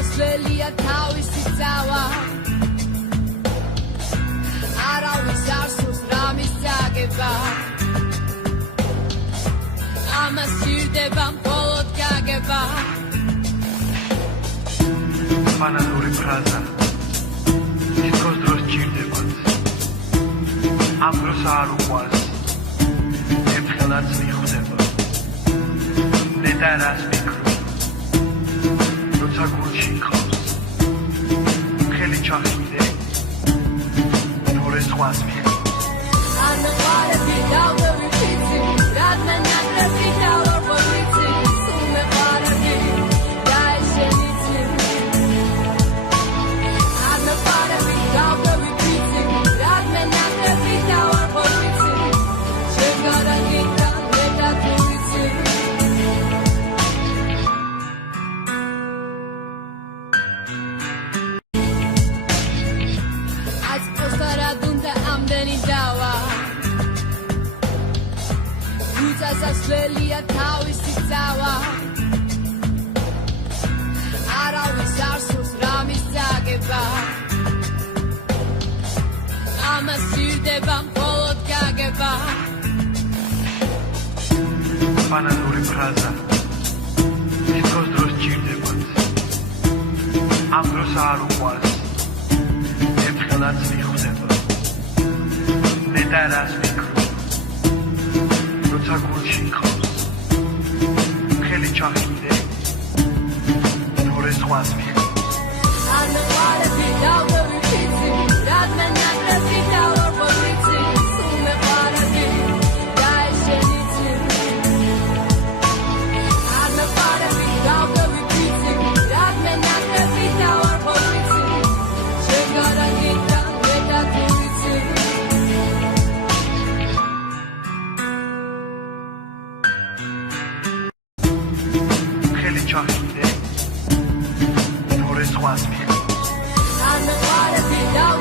სასვლელია თავისი ძალა არავის არ სურს რამის წაგება ამას სჭირდება მხოლოდ გაგება ბანალური ფრაზა თითქოს დროს სჭირდებათ ამ დროს არ უყვარს ერთხელაც მიხვდება დედარას მიკროს როცა გულში ხავს ხელი ჩახიდე ნორეს ხვას მიხვ I know what to be down the repeating რადგან ნაკრები გავარბოიცი სულმე ვარაგი დაიშენიცი I know what to be down the repeating რადგან ნაკრები გავარბოიცი შეგარაგიდან მეტად სასვლელია თავისი ძალა არავის არ სურს რამის წაგება ამას სჭირდება მხოლოდ გაგება ბანალური ფრაზა თითქოს დროს სჭირდებათ ამ დროს არ უყვარს ერთხელაც მიხვდება დედარას მიკროს როცა გულში ხავს ხელი ჩახიდე ნორეს ხვას მიხვ I know what to be down the repeating რადგან ნაკრები გავარბოიცი სულმე ვარაგი დაიშენიცი I know what to be down the repeating რადგან ნაკრები გავარბოიცი შეგარაგიდან მეტად ვიცი ხელი ჩახიდე ნორეს ხვას მიხვ I know what to be down